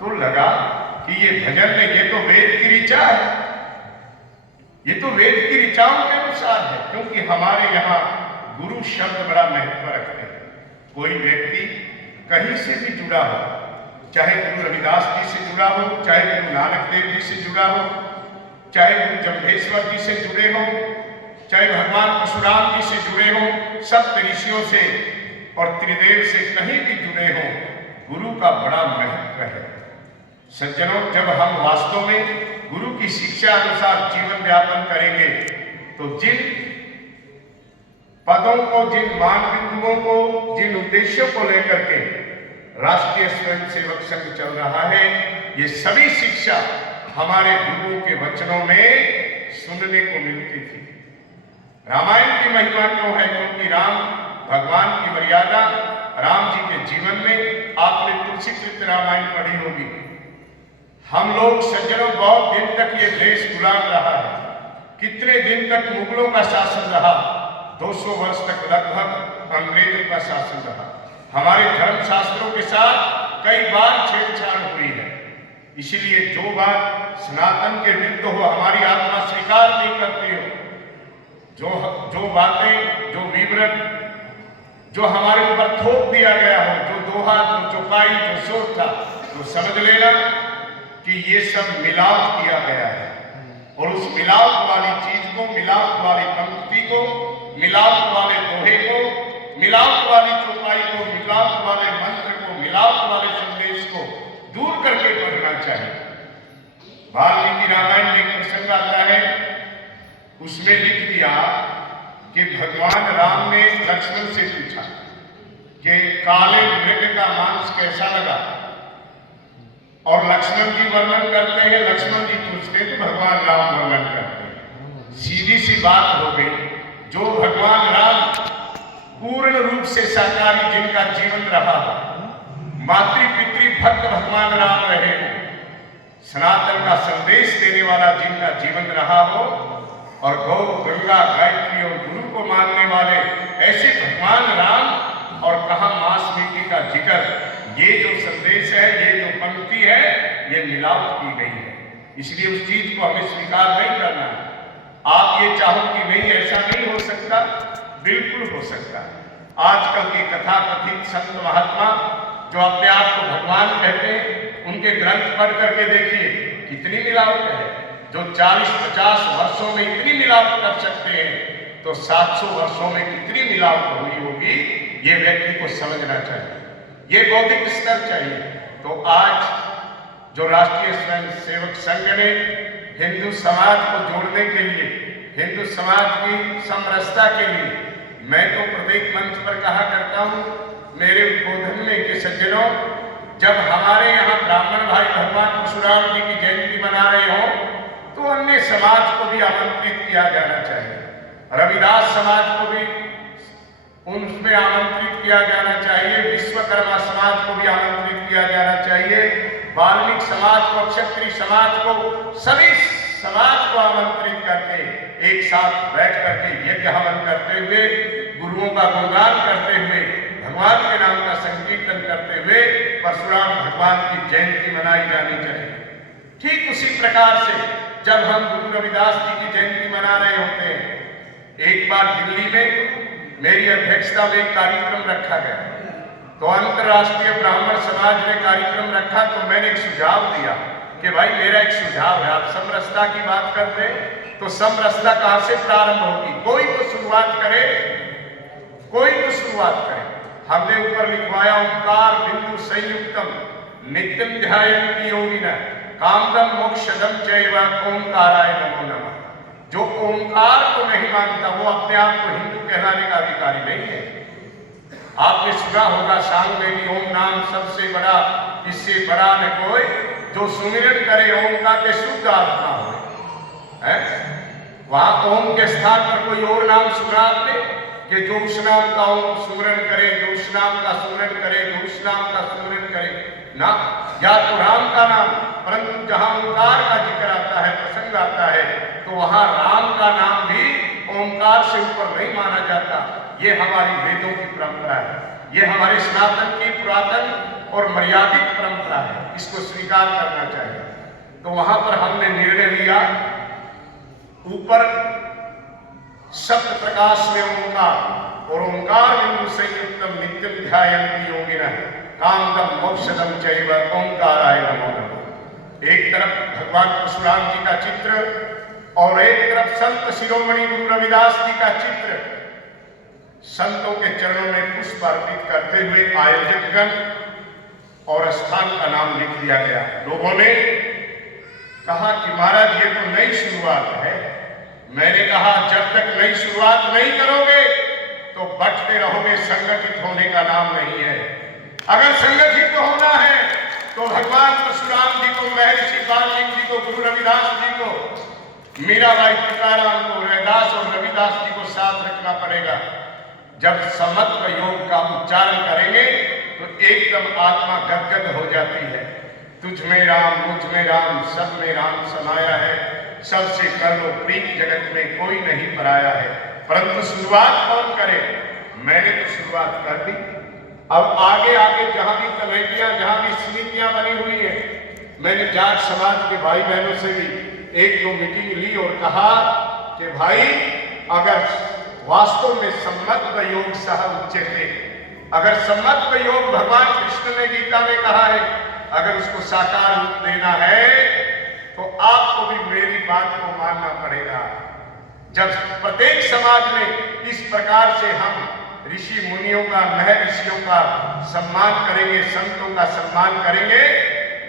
तो लगा कि ये भजन में ये तो वेद की ऋचा है, ये तो वेद की ऋचाओं के अनुसार है, क्योंकि हमारे यहाँ गुरु शब्द बड़ा महत्व रखते हैं। कोई व्यक्ति कहीं से भी जुड़ा हो, चाहे गुरु रविदास जी से जुड़ा हो, चाहे गुरु नानक देव जी से जुड़ा हो, चाहे गुरु जम्भेश्वर जी से जुड़े हो, चाहे भगवान परशुराम जी से जुड़े हो, सप्त ऋषियों से और त्रिदेव से कहीं भी जुड़े हो, गुरु का बड़ा महत्व है। सज्जनों, जब हम वास्तव में गुरु की शिक्षा अनुसार जीवन व्यापन करेंगे तो जिन पदों को, जिन मानबिंदुओं को, जिन उद्देश्यों को लेकर के राष्ट्रीय स्वयंसेवक संघ चल रहा है, ये सभी शिक्षा हमारे गुरुओं के वचनों में सुनने को मिलती थी। रामायण की महिमा क्यों है? क्योंकि राम भगवान की मर्यादा, राम जी के जीवन में आपने तुलसीकृत रामायण पढ़ी होगी। हम लोग सज्जनों बहुत दिन तक ये देश गुलाम रहा है। कितने दिन तक मुगलों का शासन रहा? 200 वर्ष तक लगभग अंग्रेजों का शासन रहा। हमारे धर्म शास्त्रों के साथ कई बार छेड़छाड़ हुई है। इसलिए जो बात सनातन के विरुद्ध हो, हमारी आत्मा स्वीकार नहीं करती हो, जो बातें, जो विवरण जो हमारे ऊपर थोप दिया गया हो, जो दोहा, जो चौपाई, जो शोर था, तो समझ लेना कि ये सब मिलावट किया गया है। और उस मिलावट वाली चीज को, मिलावट वाली पंक्ति को, मिलावट वाले दोहे को, मिलावट वाली चौपाई को, मिलावट वाले मंत्र को, मिलावट वाले संदेश को दूर करके पढ़ना चाहिए। वाल्मीकि रामायण में एक प्रसंग आता है, उसमें लिख दिया कि भगवान राम ने लक्ष्मण से पूछा कि काले मृग का मांस कैसा लगा, और लक्ष्मण जी वर्णन करते हैं, लक्ष्मण जी पूछते तो भगवान राम वर्णन करते हैं। सीधी सी बात हो गई, जो भगवान राम पूर्ण रूप से शाकाहारी जिनका जीवन रहा हो, मातृ पितृ भक्त भगवान राम रहे हो, सनातन का संदेश देने वाला जिनका जीवन रहा हो, और गौ, गंगा, गायत्री और गुरु को मानने वाले ऐसे भगवान राम, और कहा मांस मीठी का जिक्र, ये जो संदेश है, ये जो पंक्ति है, ये मिलावट की गई है। इसलिए उस चीज को हमें स्वीकार नहीं करना है। आप ये चाहो कि नहीं, ऐसा नहीं हो सकता, बिल्कुल हो सकता। आजकल के कथा कथित संत महात्मा जो अपने आप को भगवान कहते हैं, उनके ग्रंथ पढ़ करके देखिए कितनी मिलावट है। जो 40-50 वर्षों में इतनी मिलावट कर सकते हैं, तो 700 वर्षों में कितनी मिलावट हुई होगी, ये व्यक्ति को समझना चाहिए। ये बौद्धिक स्तर चाहिए। तो आज जो राष्ट्रीय स्वयंसेवक संघ ने हिंदू समाज को जोड़ने के लिए, हिंदू समाज की समरसता के लिए, मैं तो प्रत्येक मंच पर कहा करता हूँ मेरे उद्बोधन में कि सज्जनों, जब हमारे यहाँ ब्राह्मण भाई भगवान परशुराम जी की जयंती मना रहे हो, तो अन्य समाज को भी आमंत्रित किया जाना चाहिए। रविदास समाज को भी उनमें आमंत्रित किया जाना चाहिए, विश्वकर्मा समाज को भी आमंत्रित किया जाना चाहिए, वाल्मीकि समाज को, क्षत्रिय समाज को, सभी समाज को आमंत्रित करके एक साथ बैठ करके यज्ञ हवन करते हुए, गुरुओं का गुणगान करते हुए, भगवान के नाम का संकीर्तन करते हुए परशुराम भगवान की जयंती मनाई जानी चाहिए। ठीक उसी प्रकार से जब हम गुरु रविदास जी की जयंती मना रहे होते हैं, एक बार दिल्ली में मेरी अध्यक्षता में एक कार्यक्रम रखा गया, तो अंतर्राष्ट्रीय ब्राह्मण समाज ने कार्यक्रम रखा, तो मैंने एक सुझाव दिया कि भाई मेरा एक सुझाव है, आप समरसता की बात करते हैं, तो समरसता कहां से प्रारंभ होगी? कोई तो शुरुआत करे, कोई तो शुरुआत करे। हमने ऊपर लिखवाया ओंकार बिंदु संयुक्तम नित्यम ध्यायन्ति योगिनः कामदम मोक्षदम चैव ओंकाराय नमो नमः। जो ओंकार को नहीं मानता वो अपने आप को हिंदू कहलाने का अधिकारी नहीं है। आपने सुना होगा सांगवेदी ओम नाम सबसे बड़ा, इससे बड़ा न कोई, जो सुमिरन करे ओम का के शुद्ध आत्मा हो। वहां ओम के स्थान पर कोई और नाम सुना आपने कि जो उस नाम का ओम सुमिरन करे, जो उस नाम का सुमिरन करे, जो उस नाम का सुमिरन करे ना, या तो राम का नाम, परंतु जहां ओंकार का जिक्र आता है, प्रसंग आता है, तो वहां राम का नाम भी ओंकार से ऊपर नहीं माना जाता। ये हमारी वेदों की परंपरा है, ये हमारे सनातन की पुरातन और मर्यादित परंपरा है, इसको स्वीकार करना चाहिए। तो वहां पर हमने निर्णय लिया, ऊपर सप्त प्रकाश में ओंकार और ओंकार बिंदु संयुक्तम नित्यम ध्यायन्ति योगिनः कामदम मोक्षदम चैव ओंकाराय नमो नमः। एक तरफ भगवान परशुराम जी का चित्र और एक तरफ संत शिरोमणि गुरु रविदास जी का चित्र, संतों के चरणों में पुष्प अर्पित करते हुए आयोजकगण और स्थान का नाम लिख दिया गया। लोगों ने कहा कि महाराज ये तो नई शुरुआत है। मैंने कहा जब तक नई शुरुआत नहीं करोगे तो बंटते रहोगे, संगठित होने का नाम नहीं है। अगर संगठित होना है तो भगवान परशुराम जी को, महर्षि वाल्मीकि जी को, गुरु रविदास जी को, मीराबाई तुकाराम को, रैदास और रविदास जी को साथ रखना पड़ेगा। जब समत्व योग का उच्चारण करेंगे तो एकदम आत्मा गदगद हो जाती है। तुझ में राम, मुझ में राम, सब में राम समाया है, सबसे कर लो प्रीत, जगत में कोई नहीं पराया है। परंतु शुरुआत कौन करे? मैंने तो शुरुआत कर दी। अब आगे आगे जहां भी कमेटियां, जहां भी समितियां बनी हुई है, मैंने जाट समाज के भाई बहनों से भी एक दो मीटिंग ली और कहा कि भाई अगर वास्तव में सम्मत्व योग सह उच्यते, अगर सम्मत्व योग भगवान कृष्ण ने गीता में कहा है, अगर उसको साकार रूप देना है तो आपको भी मेरी बात को मानना पड़ेगा। जब प्रत्येक समाज में इस प्रकार से हम ऋषि मुनियों का, महर्षियों का सम्मान करेंगे, संतों का सम्मान करेंगे,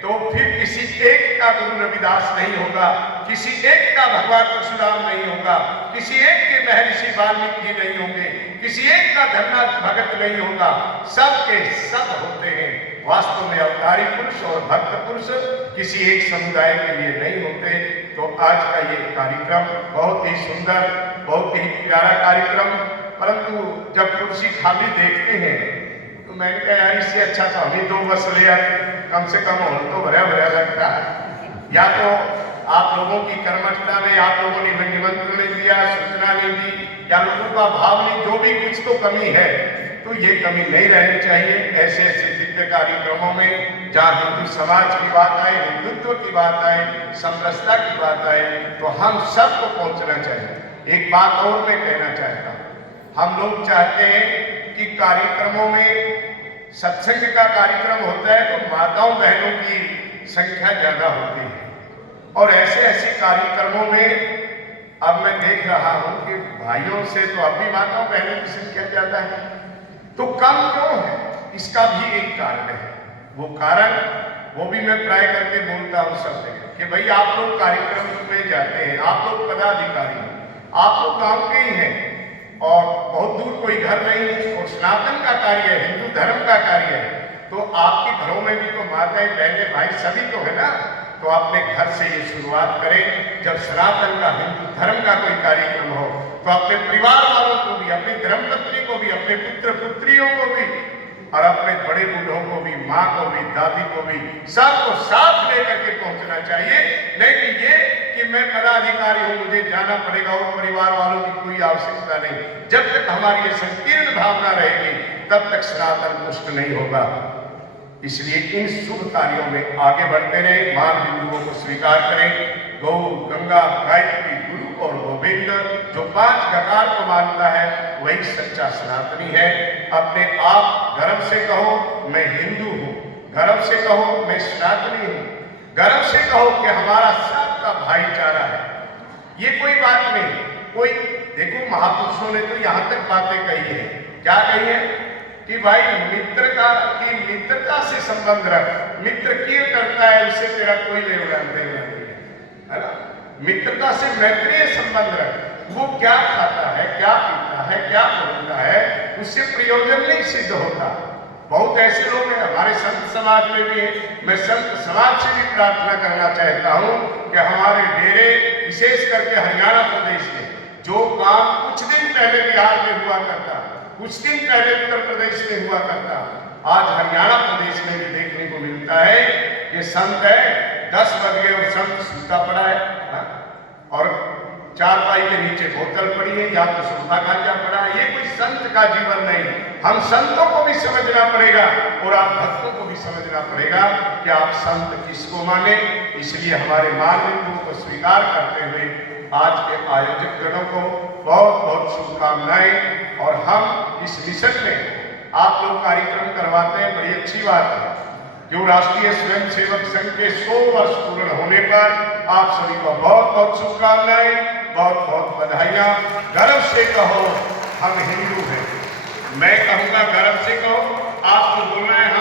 तो फिर किसी एक का गुरु रविदास नहीं होगा, किसी एक का भगवान परशुराम नहीं होगा, किसी एक के महर्षि वाल्मीकि जी नहीं होंगे, किसी एक का धन्ना भगत नहीं होगा। सबके सब होते हैं। वास्तव में अवतारी पुरुष और भक्त पुरुष किसी एक समुदाय के लिए नहीं होते। तो आज का ये कार्यक्रम बहुत ही सुंदर, बहुत ही प्यारा कार्यक्रम, परंतु जब कुर्सी खाली देखते हैं तो मैंने कहा यार इससे अच्छा तो हम ही दो बस ले आते, कम से कम और तो भरा भरा लगता है। या तो आप लोगों की कर्मठता में, आप लोगों ने निमंत्रण नहीं दिया, सूचना नहीं दी, या लोगों का भाव नहीं, जो भी कुछ तो कमी है, तो ये कमी नहीं रहनी चाहिए। ऐसे ऐसे दिव्य कार्यक्रमों में जहाँ हिंदू समाज की बात आए, हिंदुत्व की बात आए, समरसता की बात आए, तो हम सबको पहुंचना चाहिए। एक बात और मैं कहना चाहता हूँ, हम लोग चाहते हैं कि कार्यक्रमों में, सत्संग का कार्यक्रम होता है तो माताओं बहनों की संख्या ज्यादा होती है, और ऐसे ऐसे कार्यक्रमों में अब मैं देख रहा हूं कि भाइयों से तो अब भी माताओं बहनों की संख्या ज्यादा है, तो कम क्यों है? इसका भी एक कारण है। वो कारण वो भी मैं प्राय करके बोलता हूं सब जगह कि भाई आप लोग कार्यक्रम में जाते हैं, आप लोग पदाधिकारी हैं, आप लोग गांव के ही हैं और बहुत दूर कोई घर नहीं है, और सनातन का कार्य है, हिंदू धर्म का कार्य है, तो आपके घरों में भी तो माताएं, बहनें, भाई सभी तो है ना। तो अपने घर से ये शुरुआत करें। जब सनातन का, हिंदू धर्म का कोई कार्यक्रम हो तो अपने परिवार वालों को भी, अपनी धर्मपत्नी को भी, अपने पुत्र पुत्रियों को भी, और अपने बड़े बूढ़ों को भी, माँ को भी, दादी को भी, सबको साथ लेकर के पहुंचना चाहिए। नहीं कि ये कि मैं पदाधिकारी हूं, मुझे जाना पड़ेगा, और परिवार वालों की कोई आवश्यकता नहीं। जब तक हमारी ये संकीर्ण भावना रहेगी तब तक सनातन पुष्ट नहीं होगा। इसलिए इन शुभ कार्यों में आगे बढ़ते रहे, मान बिंदुओं को स्वीकार करें। गौ, गंगा, गायत्री, गुरु और गोविंद, जो 5 गकार को मानता है वही सच्चा सनातनी है। अपने आप गर्व से कहो मैं हिंदू हूँ, गर्व से कहो मैं सनातनी हूँ, गर्व से कहो कि हमारा सबका भाईचारा है। ये कोई बात नहीं, कोई देखो महापुरुषों ने तो यहाँ तक बातें कही है। क्या कही है कि भाई मित्रता से संबंध रख, मित्र क्या करता है उससे तेरा कोई लेना देना नहीं है ना। मित्रता से मैत्रीय संबंध रख, वो क्या खाता है, क्या पीता है, क्या बोलता है, उससे प्रयोजन नहीं सिद्ध होता। बहुत ऐसे लोग हैं हमारे संत समाज में भी है। मैं संत समाज से भी प्रार्थना करना चाहता हूँ कि हमारे डेरे, विशेष करके हरियाणा प्रदेश में, जो काम कुछ दिन पहले बिहार में हुआ करता, कुछ दिन पहले उत्तर प्रदेश में हुआ करता, आज हरियाणा प्रदेश में भी देखने को मिलता है कि संत है 10 बज गए और संत सूता पड़ा है, और चारपाई के नीचे बोतल पड़ी है या तो सूखा गांजा पड़ा है। ये कोई संत का जीवन नहीं। हम संतों को भी समझना पड़ेगा और आप भक्तों को भी समझना पड़ेगा कि आप संत किसको माने। इसलिए हमारे मार्ग बिंदुओं को स्वीकार करते हुए आज के आयोजक गणों को बहुत बहुत शुभकामनाएं। और हम इस मिशन में आप लोग कार्यक्रम करवाते हैं, बड़ी अच्छी बात है। जो राष्ट्रीय स्वयंसेवक संघ के 100 वर्ष पूर्ण होने पर आप सभी को बहुत बहुत शुभकामनाएं, बहुत बहुत बधाइयां। गर्व से कहो हम हिंदू हैं। मैं कहूंगा गर्व से कहो, आपको बोलना है